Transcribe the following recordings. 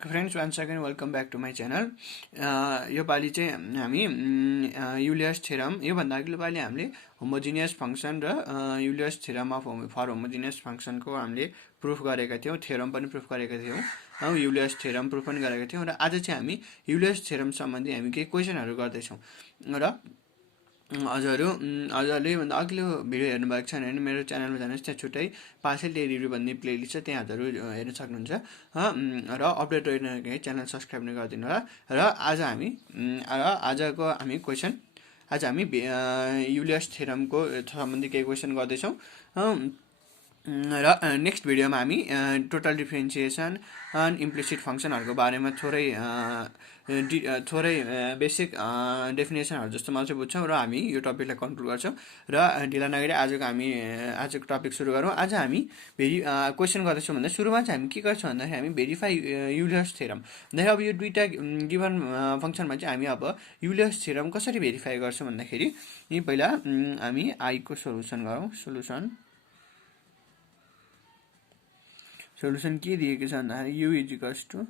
Friends once again welcome back to my channel. यो पालि चाहिँ हामी युलियस थ्योरम, योभन्दा अघिल्लो पालि हामीले होमोजिनियस फङ्सन र Julius theorem of for homogeneous फङ्सनको हामीले प्रुफ गरेका थियौँ, थ्योरम पनि प्रुफ गरेका थियौँ, युलियस थ्योरम प्रुफ पनि गरेका थियौँ। र आज चाहिँ हामी युलियस थ्योरम सम्बन्धी हामी केही क्वेसनहरू गर्दैछौँ। र हजुरहरूले भन्दा अघिल्लो भिडियो हेर्नुभएको छैन भने मेरो च्यानलमा जानुहोस्, त्यहाँ छुट्टै पार्सल डे रिभ्यू भन्ने प्लेलिस्ट छ, त्यहाँ हजुरहरू हेर्न सक्नुहुन्छ। र अपडेट रहेन च्यानल सब्सक्राइब नै गरिदिनु होला। र आजको हामी क्वेसन, आज हामी युलियस थ्योरमको सम्बन्धी केही क्वेसन गर्दैछौँ। र नेक्स्ट भिडियोमा हामी टोटल डिफ्रेन्सिएसन एन्ड इम्प्लिसिट फङ्सनहरूको बारेमा थोरै बेसिक डेफिनेसनहरू जस्तो मात्रै बुझ्छौँ र हामी यो टपिकलाई कन्क्लुड गर्छौँ। र ढिला नगरी आजको टपिक सुरु गरौँ। आज हामी क्वेसन गर्दैछौँ भन्दा सुरुमा चाहिँ हामी के गर्छौँ भन्दाखेरि हामी भेरिफाई युलियस थ्योरम। भन्दाखेरि अब यो दुईवटा गिभन फङ्सनमा चाहिँ हामी अब युलियस थ्योरम कसरी भेरिफाई गर्छौँ भन्दाखेरि पहिला हामी आईको सोल्युसन गरौँ। सोल्युसन के दिएको छ भन्दाखेरि u equals to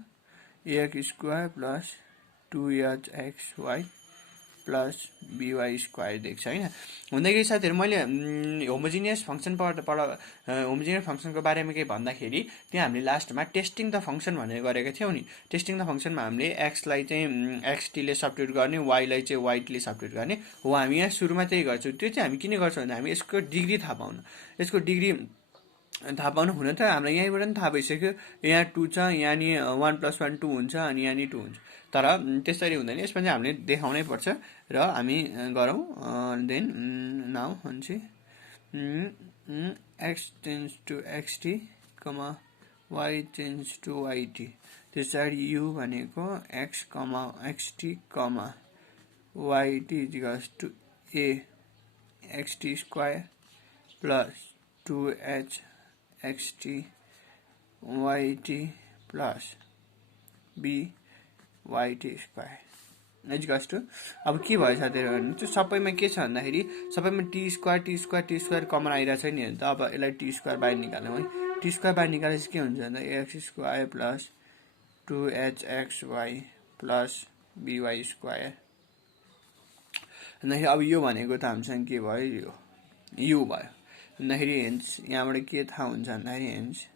x square plus 2hxy plus by square दिएको छ होइन। हुँदाखेरि साथीहरू मैले होमोजिनियस फङ्सनको बारेमा केही भन्दाखेरि त्यहाँ हामीले लास्टमा टेस्टिङ द फङ्सन भनेर गरेका थियौँ नि। टेस्टिङ द फङ्सनमा हामीले एक्सलाई चाहिँ एक्सटीले सब्स्टिट्युट गर्ने, वाईलाई चाहिँ वाईटीले सब्स्टिट्युट गर्ने हो। हामी यहाँ सुरुमा त्यही गर्छौँ। त्यो चाहिँ हामी किन गर्छौँ भने हामी यसको डिग्री थाहा पाउनु, हुन त हामीलाई यहीँबाट पनि थाहा भइसक्यो। यहाँ 2 छ, यहाँनिर 1 + 1 2 हुन्छ, अनि यहाँनिर 2 हुन्छ। तर त्यसरी हुँदैन, यसमा चाहिँ हामीले देखाउनै पर्छ। र हामी गरौँ। देन नाउ हुन्छ x tends to xt, y tends to yt। त्यसरी u भनेको x, xt, yt equals to a xt square plus 2hxt yt plus b yt square equals to, अब के भयो साथीहरू भने त्यो सबैमा के छ भन्दाखेरि सबैमा टी स्क्वायर कमन आइरहेको छ नि। त अब यसलाई टी स्क्वायर बाहिर निकाल्यौँ है। टी स्क्वायर बाहिर निकालेपछि के हुन्छ भन्दा x square plus 2hxy plus by square. भन्दाखेरि अब यो भनेको त हामीसँग के भयो, यु भयो। भन्दाखेरि हेन्स यहाँबाट के थाहा हुन्छ भन्दाखेरि hence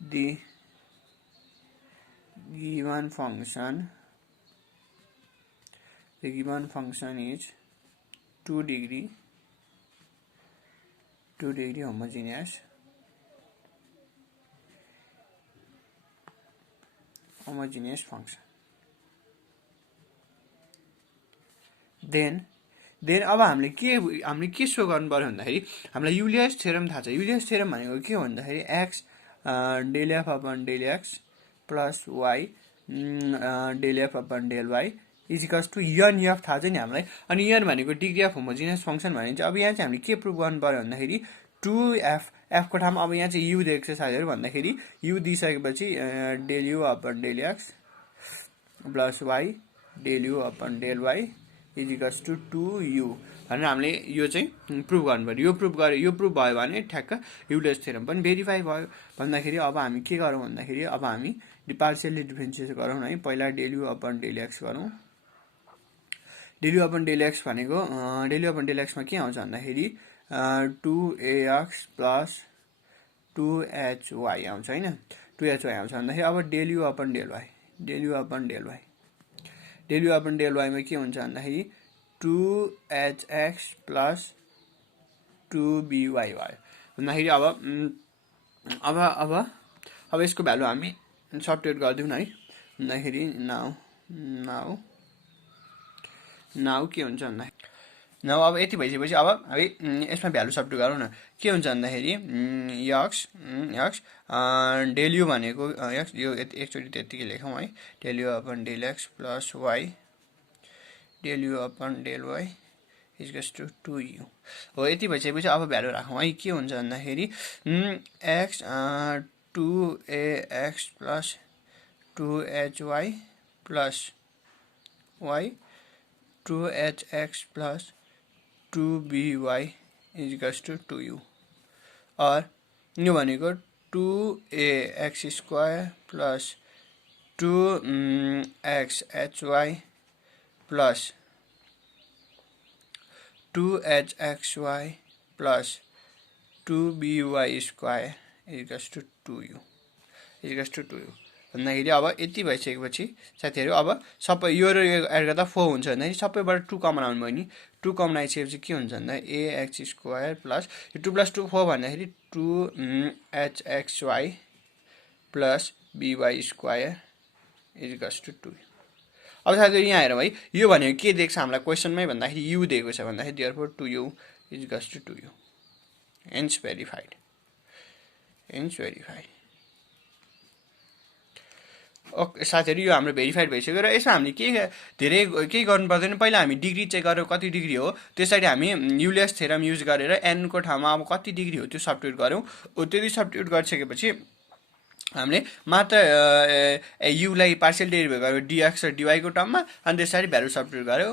the given function is 2 degree homogeneous function. देन अब हामीले के सो गर्नु पर्यो भन्दाखेरि हामीलाई युलियस थ्योरम थाहा छ। युलियस थ्योरम भनेको के हो भन्दाखेरि x del f upon del x plus y del f upon del y equals to n f थाहा छ नि हामीलाई। अनि यन भनेको डिग्री अफ होमोजिनियस फङ्सन भनिन्छ। अब यहाँ चाहिँ हामीले के प्रुभ गर्नु पर्यो भन्दाखेरि 2f, एफको ठाउँमा अब यहाँ चाहिँ यु दिएको छ साथीहरू। भन्दाखेरि यु दिइसकेपछि del u upon del x plus y del u upon del y equals to 2u भनेर हामीले यो चाहिँ प्रुभ गर्नु पर्यो। यो प्रुभ भयो भने ठ्याक्क युलियस थ्योरम पनि भेरिफाई भयो। भन्दाखेरि अब हामी के गरौँ भन्दाखेरि अब हामी पार्सियली डिफ्रेन्सिएट गरौँ है। पहिला del u upon del x गरौँ। Del u upon del x भनेको डेल यु अपन डेल एक्समा के आउँछ भन्दाखेरि 2ax प्लस 2hy आउँछ होइन। 2hy आउँछ भन्दाखेरि अब del u upon del y मा के हुन्छ भन्दाखेरि 2hx प्लस 2by भयो। भन्दाखेरि अब यसको भ्यालु हामी सब्स्टिट्युट गरिदिउँ है। भन्दाखेरि नाउ के हुन्छ भन्दाखेरि अब यति भइसकेपछि अब हामी यसमा भ्यालु सब्स्टिट्युट गरौँ न। के हुन्छ भन्दाखेरि एक्स डेल यु भनेको एक्स, यो एकचोटि त्यतिकै लेखौँ है। Del u upon del x plus y del u upon del y equals to 2u हो। यति भइसकेपछि अब भ्यालु राखौँ है। के हुन्छ भन्दाखेरि x 2ax plus 2hy plus y 2hx plus 2by equals to 2u। और यो भनेको 2ax square plus 2xhy plus 2hxy plus 2by square equals to 2u भन्दाखेरि अब यति भइसकेपछि साथीहरु अब सबै यो र यो एड गर्दा 4 हुन्छ भन्दाखेरि सबैबाट 2 कमन आउनु भयो नि 2 कमन आइसकेपछि के हुन्छ भन्दा ax स्क्वायर प्लस यो 2 + 2 4 भन्दाखेरि 2hxy plus by square equals to 2। अब साथीहरु यहाँ हेरौँ है यो भनेको के देख्छ हामीलाई क्वेशनमै भन्दाखेरि u दिएको छ भन्दाखेरि therefore 2u equals to 2u hence verified okay साथीहरु यो हाम्रो भेरिफाइड भइसक्यो र यसमा हामीले केही गर्नु पर्दैन। पहिला हामी डिग्री चेक गरेर कति डिग्री हो त्यसैले हामी युलियस थ्योरम युज गरेर n को ठाउँमा अब कति डिग्री हो त्यो सब्स्टिट्युट गर्यौं। त्यति सब्स्टिट्युट गरिसकेपछि हामीले मात्र u लाई पार्शियल डेरिभेटिभ गर्यो dx र dy को टर्ममा अनि त्यसरी भ्यालु सब्स्टिट्युट गर्यो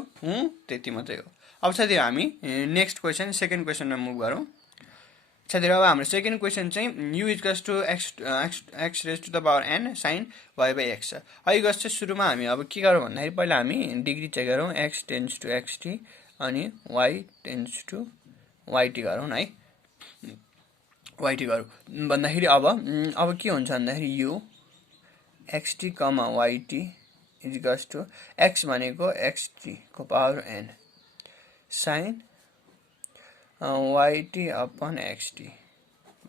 त्यति मात्रै हो। अब साथीहरु हामी नेक्स्ट क्वेशन सेकेन्ड क्वेशनमा मुभ गरौँ। साथीहरु अब हाम्रो सेकेन्ड क्वेशन चाहिँ u equals to x raise to the power n sin y by x छ। अहिले चाहिँ सुरुमा हामी अब के गरौँ भन्दाखेरि पहिला हामी डिग्री चेक गरौँ x टेन्ड्स टु xt अनि y टेन्ड्स टु yt गरौँ है yt गरौँ भन्दाखेरि अब के हुन्छ भन्दाखेरि u xt yt equals to x भनेको xt को power n sin yt upon xt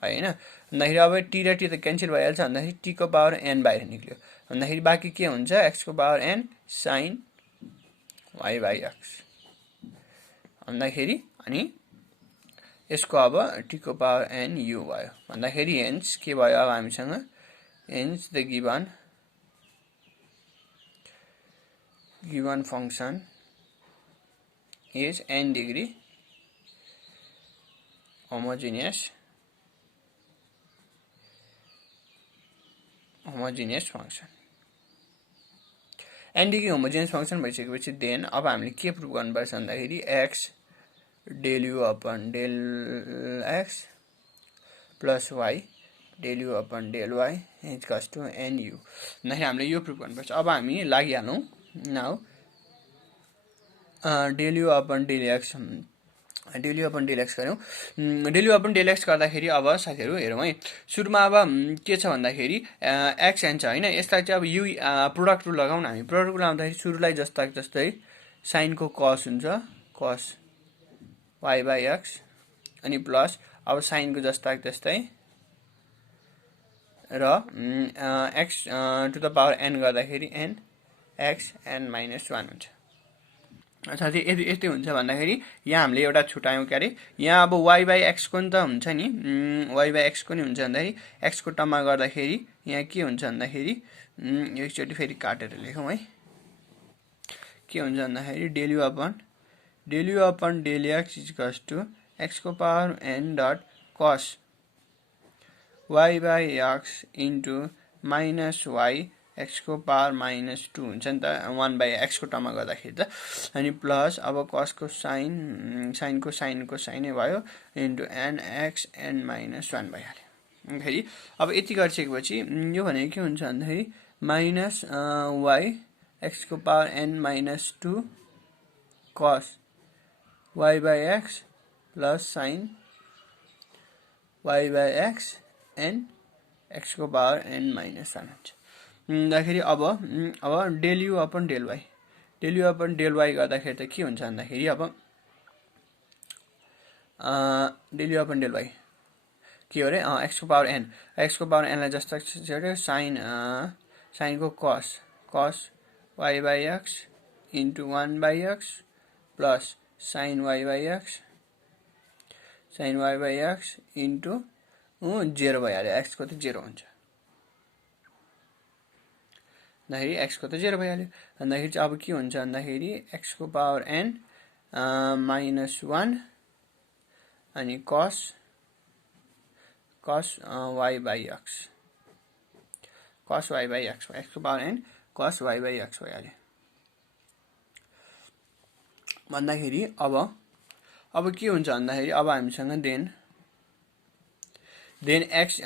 हैन भन्दाखेरि अब t र t त क्यान्सल भइहाल्छ भन्दाखेरि t को पावर n बाहिर निक्ल्यो भन्दाखेरि बाँकी के हुन्छ x को power n sin y by x भन्दाखेरि अनि यसको अब t को पावर n u भयो भन्दाखेरि हेन्स के भयो अब हामीसँग hence the given function is n degree homogeneous function n degree homogeneous function भइसकेपछि देन अब हामीले के प्रुभ गर्नुपर्छ भन्दाखेरि x del u upon del x plus y del u upon del y equals to nu भन्दाखेरि हामीले यो prove गर्नुपर्छ। अब हामी लागिहालौं now del u upon del x गर्यौं del u upon del x गर्दाखेरि अब साथीहरु हेरौं है सुरुमा अब के छ भन्दाखेरि x n छ हैन यसलाई चाहिँ अब u प्रोडक्ट रुल लगाउन हामी प्रोडक्ट रुल लगाउँदाखेरि सुरुलाई जस्तै sin को cos हुन्छ cos y by x अनि प्लस अब sin को जस्तै र x to the power n गर्दाखेरि n x n - 1 हुन्छ। साथै यस्तै हुन्छ भन्दाखेरि यहाँ हामीले एउटा छुटायौं के अरे यहाँ अब y by x को नि त हुन्छ नि y by x को नि हुन्छ भन्दाखेरि x को टर्ममा गर्दाखेरि यहाँ के हुन्छ भन्दाखेरि एकचोटी फेरि काटेर लेखौं है के हुन्छ भन्दाखेरि del u upon del x equals to x को power n dot cos y by x into minus y x को पावर -2 हुन्छ नि त 1 by x को टर्ममा गर्दाखेरि त अनि प्लस अब cos को sin को sin नै भयो इन्टु n x n - 1 भइहाल्यो। फेरि अब यति गरिसकेपछि यो भनेको के हुन्छ भन्दाखेरि माइनस y x को power n - 2 cos y by x plus sin y by x n x को पावर n - 1 हुन्छ। भन्दाखेरि अब del u upon del y गर्दाखेरि त के हुन्छ भन्दाखेरि अब del u upon del y के हो रे x को पावर n लाई जस्तो sin को cos y by x into 1 by x plus sin y by x into 0 भइहाल्यो x को त 0 हुन्छ भन्दाखेरि x को त 0 भइहाल्यो भन्दाखेरि अब के हुन्छ भन्दाखेरि x को पावर n -1 अनि cos y by x x को power n cos y by x भइहाल्यो भन्दाखेरि अब के हुन्छ भन्दाखेरि अब हामीसँग then then x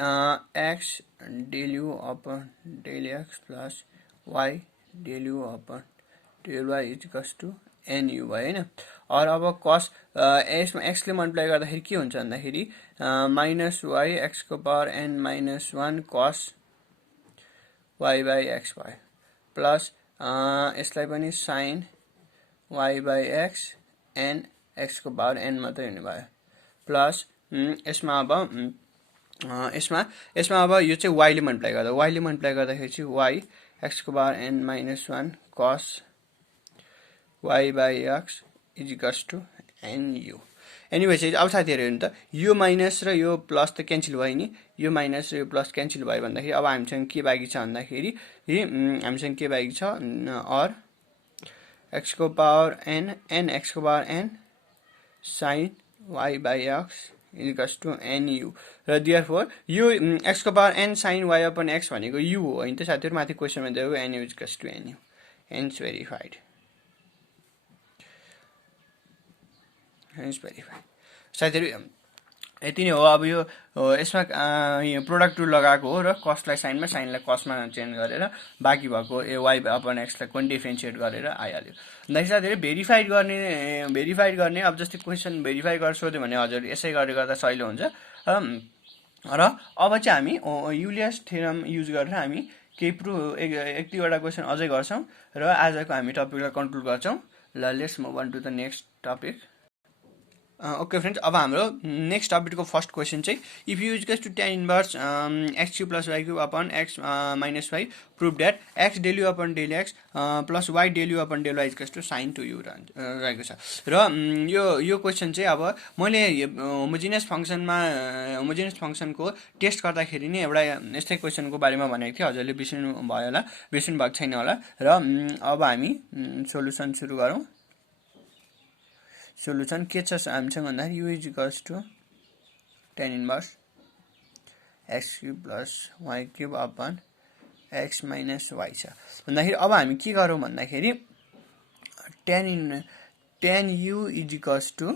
del u upon del x plus y del u upon del y is equals to nu भयो हैन। और अब cos यसमा x ले मल्टिप्लाई गर्दाखेरि के हुन्छ भन्दाखेरि माइनस y x को power n minus 1 cos y by x भयो प्लस यसलाई पनि sin y by x n x को पावर n मात्रै हुने भयो प्लस यसमा अब यसमा अब यो चाहिँ y ले मल्टिप्लाई गर्दा y ले मल्टिप्लाई गर्दाखेरि चाहिँ y x को power n minus 1 cos y by x is equals to nu। Anyway चाहिँ अब साथीहरु हेर्नु त यो माइनस र यो प्लस त क्यान्सल भयो नि, यो माइनस र यो प्लस क्यान्सल भयो भन्दाखेरि अब हामीसँग के बाँकी छ भन्दाखेरि हामीसँग के बाँकी छ और x को पावर n n x को power n sin y by x is equals to nu र therefore यो x को power n sin y upon x भनेको u हो हैन त साथीहरु, माथि क्वेशनमा दिएको nu is equals to nu, hence verified, hence verified। साथीहरु यति नै हो। अब यो यसमा प्रोडक्ट रुल लगाएको हो र कस्टलाई साइनमा साइनलाई कस्टमा चेन्ज गरेर बाँकी भएको y upon x लाई कुन डिफरेन्शिएट गरेर आइहाल्यो। भन्दाखेरि साथीहरु भेरिफाइड गर्ने अब जस्तै क्वेशन भेरिफाई गरेर सोध्यो भने हजुर यसै गरेर गर्दा सजिलो हुन्छ। र अब चाहिँ हामी युलियस थ्योरम युज गरेर हामी एक दुईवटा क्वेशन अझै गर्छौं र आजको हामी टपिकलाई कन्क्लुड गर्छौं। ल let's move on to the next topic. Okay friends, अब हाम्रो नेक्स्ट टपिक को फर्स्ट क्वेश्चन चाहिँ if u is to tan inverse x cube plus y cube upon x minus y prove that x del u upon del x plus y del u upon del y is to sin 2u रहेको छ। र यो question चाहिँ अब मैले homogeneous फंक्सनको test गर्दाखेरि नि एउटा यस्तै क्वेश्चनको बारेमा भनेको थिएँ, हजुरले बिर्सिनु भएको छैन होला। र अब हामी सोलुसन सुरु गरौँ। सोलुसन के छ हामीसँग भन्दाखेरि u is equals to tan inverse x cube plus y cube upon x minus y छ भन्दाखेरि अब हामी के गरौँ भन्दाखेरि tan u is equals to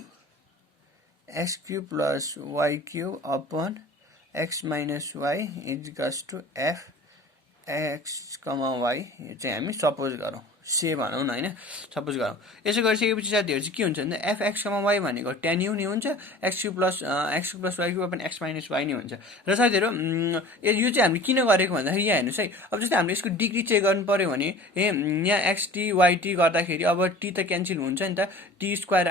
x cube plus y cube upon x minus y is equals to f x, y यो चाहिँ हामी सपोज गरौँ, से भनौँ न हैन, सपोज गरौँ। यसो गरिसकेपछि साथीहरु चाहिँ के हुन्छ भन्दा f x, y भनेको tan u नै हुन्छ, x cube plus y cube upon x minus y नै हुन्छ। र साथीहरु यो चाहिँ हामीले किन गरेको भन्दाखेरि यहाँ हेर्नुस् है, अब जस्तै हामीले यसको डिग्री चेक गर्नु पर्यो भने यहाँ x t y t गर्दाखेरि अब t त क्यान्सल हुन्छ नि त, t square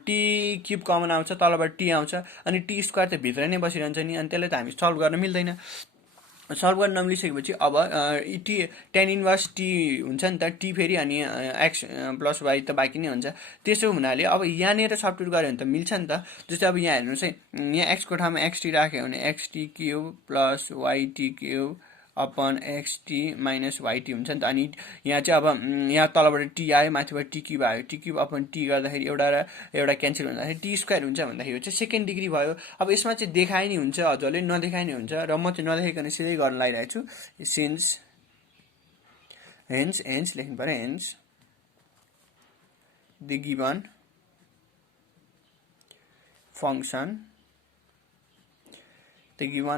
t cube common आउँछ, तलबाट t आउँछ अनि t स्क्वायर त भित्र नै बसिरहन्छ नि, अनि त्यसलाई त हामी सल्भ गर्न मिल्दैन। सल्भ गर्न नमिलिसकेपछि अब tan इन्भर्स t हुन्छ नि त, t फेरि अनि x प्लस y त बाँकी नै हुन्छ। त्यसो हुनाले अब यहाँनिर सब्स्टिट्युट गर्यो भने त मिल्छ नि त। जस्तै अब यहाँ हेर्नुस् है, यहाँ x को ठाउँमा xt राख्यो भने xt cube plus yt cube upon xt minus yt हुन्छ नि त। अनि यहाँ चाहिँ अब यहाँ तलबाट t आयो, माथिबाट t क्यूब आयो, t क्यूब अपन t गर्दाखेरि एउटा क्यान्सल हुँदाखेरि t स्क्वायर हुन्छ भन्दाखेरि यो चाहिँ सेकेन्ड डिग्री भयो। अब यसमा चाहिँ देखाइ नि हुन्छ, हजुरले नदेखाइ नि हुन्छ र म चाहिँ नदेखाइकन सिधै गर्न लागिरहेको छु। हेन्स लेख्नु पर्यो, hence the given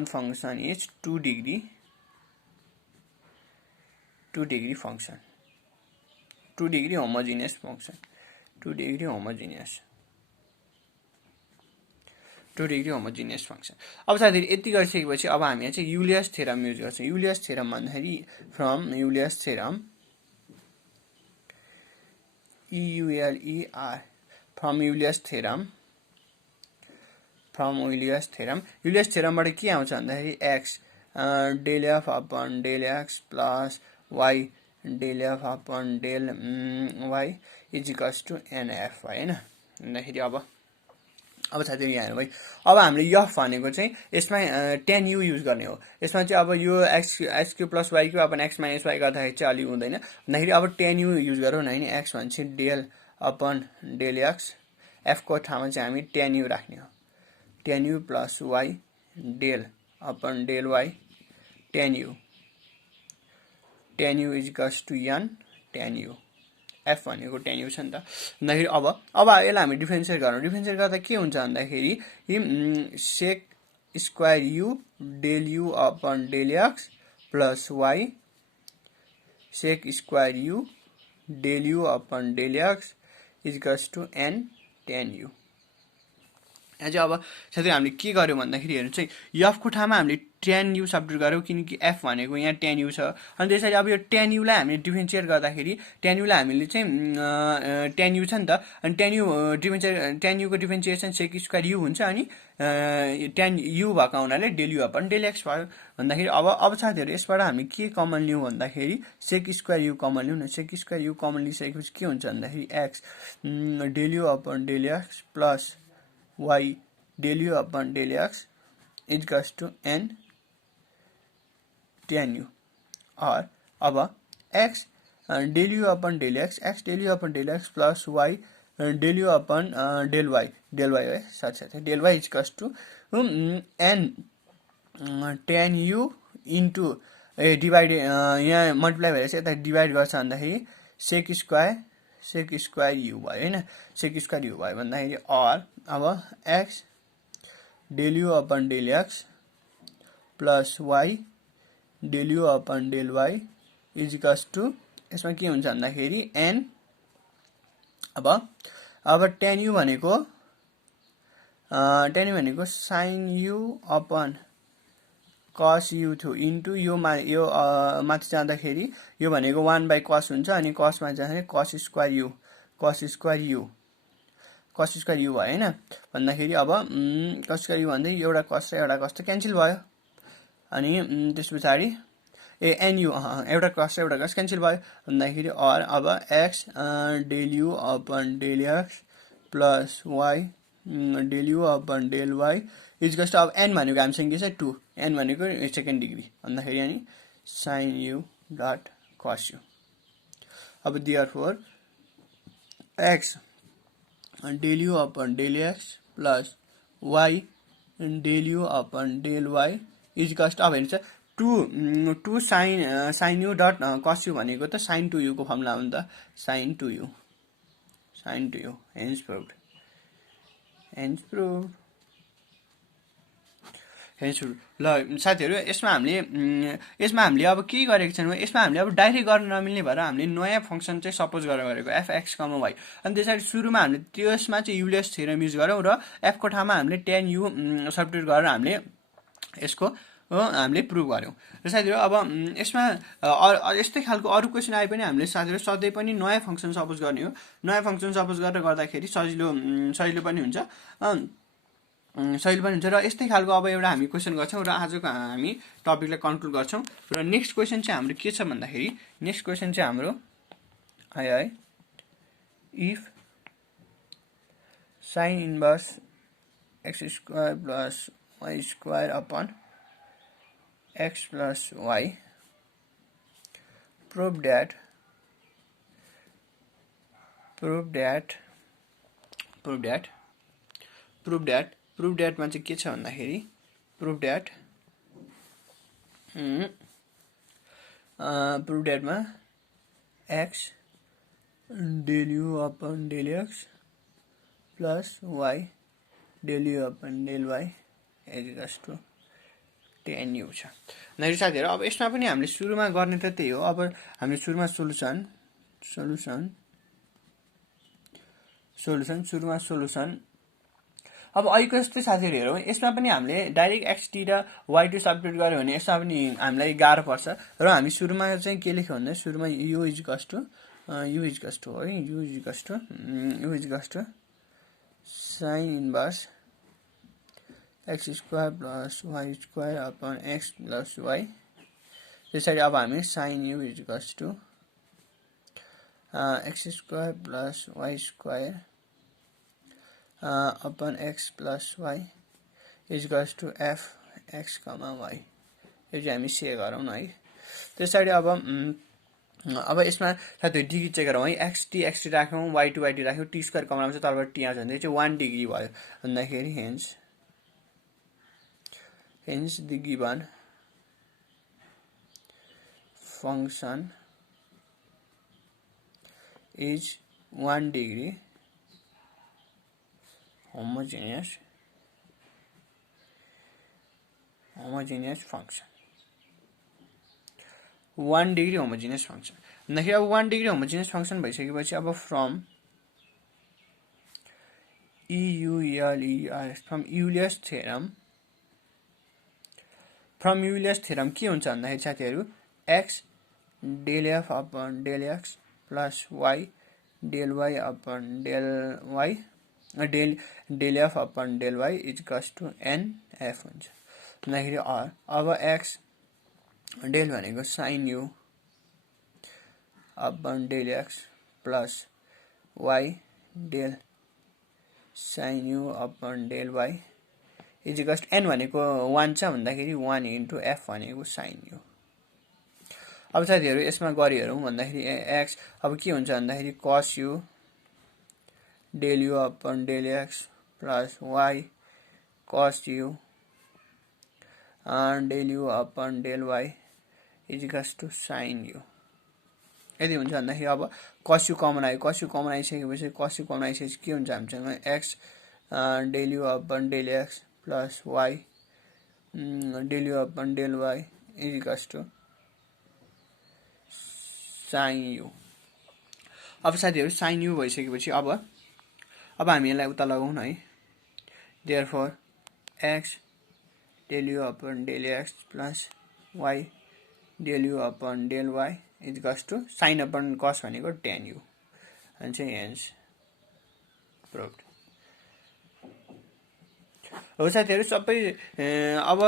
function is 2 degree function, 2 degree homogeneous function, 2 degree homogeneous function। अब साथीहरु यति गरिसकेपछि अब हामी यहाँ चाहिँ युलियस थ्योरम युज गर्छौं। युलियस थ्योरम भन्दाखेरि फ्रम युलियस थ्योरम युलियस थ्योरमबाट के आउँछ भन्दाखेरि x del f upon del x plus y del f upon del y is equals to nf हैन। भन्दाखेरि अब साथीहरु यहाँ हेर्नु भाइ, अब हामीले f भनेको चाहिँ यसमा tan u युज गर्ने हो। यसमा चाहिँ अब यो x cube plus y cube upon x minus y गर्दाखेरि चाहिँ अलि हुँदैन भन्दाखेरि अब tan u युज गरौँ न हैन। x भनेपछि del upon del x, f को ठाउँमा चाहिँ हामी tan u राख्ने हो, tan u plus y del upon del y tan u is equals to n tan u, f भनेको tan u छ नि त। भन्दाखेरि अब यसलाई हामी डिफरेन्शिएट गरौँ। डिफरेन्शिएट गर्दा के हुन्छ भन्दाखेरि sec square u upon del x plus y sec square u del u upon del x is equals to n tan u। यहाँ चाहिँ अब साथै हामीले के गर्यौं भन्दाखेरि हेर्नु चाहिँ f को ठाउँमा हामीले tan u सब्स्टिट्युट गर्यौं किनकि f भनेको यहाँ tan u छ। अनि त्यसैले अब यो tan u लाई हामीले डिफरेन्शिएट गर्दाखेरि tan u लाई हामीले चाहिँ tan u छ नि त, अनि tan u को डिफरेन्शिएसन sec स्क्वायर u हुन्छ, अनि tan u भएको हुनाले del u upon del x भयो भन्दाखेरि अब साथीहरु यसबाट हामी के कमन लियौं भन्दाखेरि sec स्क्वायर u कमन लियौं न। sec स्क्वायर u कमन लिइसकेपछि के हुन्छ भन्दाखेरि x del u upon del x plus y del u upon del x is equals to n tan u, और अब x del u upon del x del u upon del x plus y del u upon del y है साथै del y is equals to n tan u into divide यहाँ multiply भएर चाहिँ यता divide गर्छ भन्दाखेरि sec स्क्वायर u भयो हैन, sec स्क्वायर u भयो भन्दाखेरि, और अब x del u upon del x plus y del u upon del y is equals to यसमा के हुन्छ भन्दाखेरि n अब tan u भनेको sin u upon cos u थियो इन्टु यो माथि जाँदाखेरि यो भनेको 1 by cos हुन्छ, अनि cos मा जाँदाखेरि cos स्क्वायर u भयो हैन भन्दाखेरि, अब cos स्क्वायर u भन्दै एउटा cos र एउटा cos त क्यान्सल भयो, अनि त्यसपछि nu एउटा cos र एउटा cos क्यान्सल भयो भन्दाखेरि, और अब x del u upon del x plus y del u upon del y is equals to अब n भनेको हामीसँग के छ 2, n भनेको सेकेन्ड डिग्री भन्दाखेरि, अनि sin u dot cos u। अब therefore x del u upon del x plus y del u upon del y is equals to अब हेर्नुस् 2 sin u dot cos u भनेको त sin 2u को formula हो नि त, sin 2u hence proved ल साथीहरु, यसमा हामीले अब के गरेको छौं, यसमा हामीले अब डाइरेक्ट गर्न नमिल्ने भएर हामीले नयाँ फंक्सन चाहिँ सपोज गरेर गरेको fx, y, अनि त्यसरी सुरुमा हामीले त्यसमा चाहिँ युलियस थ्योरम युज गर्यौं र f को ठाउँमा हामीले tan u सब्स्टिट्युट गरेर हामीले यसको हामीले प्रुभ गर्यौं। र साथीहरु अब यसमा यस्तै खालको अरु क्वेशन आए पनि हामीले साथीहरु सधैं पनि नयाँ फंक्सन सपोज गर्ने हो। नयाँ फंक्सन सपोज गरेर गर्दाखेरि सजिलो पनि हुन्छ र यस्तै खालको अब एउटा हामी क्वेशन गर्छौं र आजको हामी टपिकलाई कन्क्लुड गर्छौं। र नेक्स्ट क्वेशन चाहिँ हाम्रो के छ भन्दाखेरि, नेक्स्ट क्वेशन चाहिँ हाम्रो if sin inverse x square plus y square upon x plus y prove that मा चाहिँ के छ भन्दाखेरि prove that मा x del u upon del x plus y del u upon del y is equals to tan u छ। नैर साथीहरु अब यसमा पनि हामीले सुरुमा गर्ने त त्यही हो। अब हामीले सुरुमा सोलुसन अब अहिलेको जस्तै साथीहरु हेरौं, यसमा पनि हामीले डाइरेक्ट x t र y t सब्स्टिट्युट गर्यो भने यसमा पनि हामीलाई गाह्रो पर्छ र हामी सुरुमा चाहिँ के लेख्यौं भन्दा सुरुमा u is equals to sin inverse x square plus y square upon x plus y। त्यसैले अब हामी sin u is equals to x square plus y square upon x plus y is equals to f x, y। यो चाहिँ हामी share गरौँ न है। त्यसैले अब यसमा साथै डिग्री चेक गरौँ है। x t राख्यौं, y t राख्यौं, t स्क्वायर कमन आउँछ, तलबाट t आउँछ भने चाहिँ 1 डिग्री भयो भन्दाखेरि hence the given function is 1 degree homogeneous homogeneous function 1 degree homogeneous function भन्दाखेरि अब 1 डिग्री होमोजिनियस फंक्शन भइसकेपछि अब फ्रम फ्रम युलियस थ्योरम के हुन्छ भन्दाखेरि साथीहरु x del f upon del x plus y del y upon del y del f upon del y is equals to n f हुन्छ भन्दाखेरि अब x del भनेको sin u upon del x plus y del sin u upon del y is equals to n भनेको 1 छ भन्दाखेरि 1 into f भनेको sin u अब साथीहरु यसमा गरि हेरौं भन्दाखेरि x अब के हुन्छ भन्दाखेरि cos u del u upon del x plus y cos u del u upon del y is equals to sin u यदि हुन्छ भन्दाखेरि अब cos u कमन आइसकेपछि के हुन्छ हामीसँग x del u upon del x plus y del u upon del y is equals to sin u अब साथीहरु sin u भइसकेपछि अब हामी यसलाई उता लगाउन है therefore x del u upon del x plus y del u upon del y is equals to sin upon cos भनेको tan u and चाहिँ hence proved हो साथीहरु सबै अब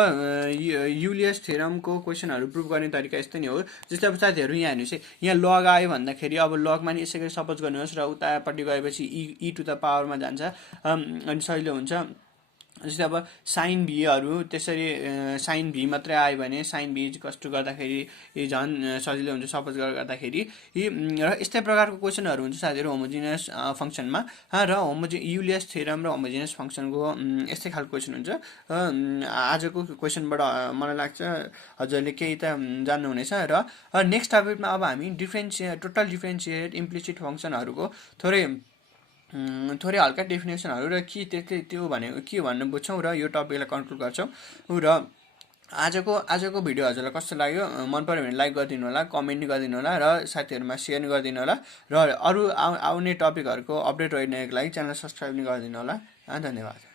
युलियस थ्योरमको क्वेशनहरु प्रुभ गर्ने तरिका यस्तै नै हो जस्तै अब साथीहरु यहाँ हेर्नुस् है यहाँ लग आयो भन्दाखेरि अब लग मानि यसै गरी सपोज गर्नुहोस् र उतापट्टि गएपछि e टु द पावर मा जान्छ अनि सजिलो हुन्छ जस्तै अब sin v हरु त्यसरी sin v मात्रै आयो भने sin v कस्तो गर्दाखेरि झन् सजिलो हुन्छ सपोज गर्दाखेरि र यस्तै प्रकारको क्वेशनहरु हुन्छ साथीहरु होमोजिनियस फंक्शनमा र युलियस थ्योरम र होमोजिनियस फंक्शनको यस्तै खालको क्वेशन हुन्छ आजको क्वेशनबाट मलाई लाग्छ हजुरले केही त जान्नु हुनेछ र नेक्स्ट टपिकमा अब हामी टोटल डिफरेन्शिएट इम्प्लिसिट फंक्शनहरुको थोरै हल्का डेफिनेसनहरु र त्यो भनेको के भन्नु बुझ्छौं र यो टपिकलाई कन्क्लुड गर्छौं र आजको भिडियो हजुरलाई कस्तो लाग्यो मन पर्यो भने लाइक गरिदिनु होला कमेन्ट गरिदिनु होला र साथीहरुमा शेयर गरिदिनु होला र अरु आउने टपिकहरुको अपडेट हेर्नको लागि च्यानल सब्स्क्राइब पनि गरिदिनु होला धन्यवाद